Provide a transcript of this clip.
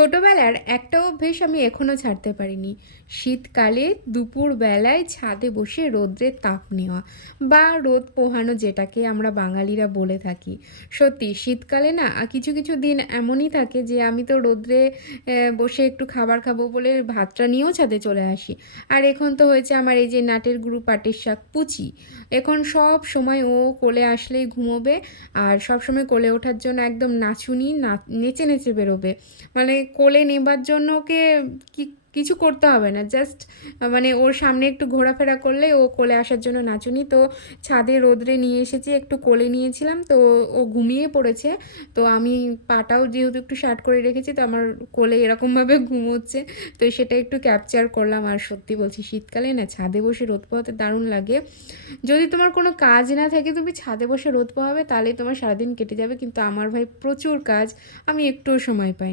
ছোটবেলার একটা অভ্যেস আমি এখনো ছাড়তে পারিনি। শীতকালে দুপুরবেলায় ছাদে বসে রোদ্রের তাপ নেওয়া বা রোদ পোহানো, যেটাকে আমরা বাঙালিরা বলে থাকি। সত্যি শীতকালে না কিছু, কিছু দিন এমনই থাকে যে আমি তো রোদ্রে বসে একটু খাবার খাবো বলে ভাতটা নিয়েও ছাদে চলে আসি। আর এখন তো হয়েছে আমার এই যে নাটের গুরু পাটের শাক পুচি। এখন সব সময় ও কোলে আসলেই ঘুমোবে, আর সবসময় কোলে ওঠার জন্য একদম নাচুনি, নেচে, নেচে বেরোবে। মানে কোলে নেবার জন্য ওকে কি কিছু করতে হবে না। জাস্ট মানে ওর সামনে একটু ঘোরাফেরা করলে ও কোলে আসার জন্য নাচুনি। তো ছাদে রোদ্রে নিয়ে এসেছি, একটু কোলে নিয়েছিলাম তো ও ঘুমিয়ে পড়েছে। তো আমি পাটাও যেহেতু একটু শার্ট করে রেখেছি, তো আমার কোলে এরকমভাবে ঘুমোচ্ছে। তো সেটা একটু ক্যাপচার করলাম। আর সত্যি বলছি, শীতকালে না ছাদে বসে রোদ পোহাতে দারুণ লাগে। যদি তোমার কোনো কাজ না থাকে, তুমি ছাদে বসে রোদ পোহাবে, তাহলেই তোমার সারাদিন কেটে যাবে। কিন্তু আমার ভাই প্রচুর কাজ, আমি একটুও সময় পাই না।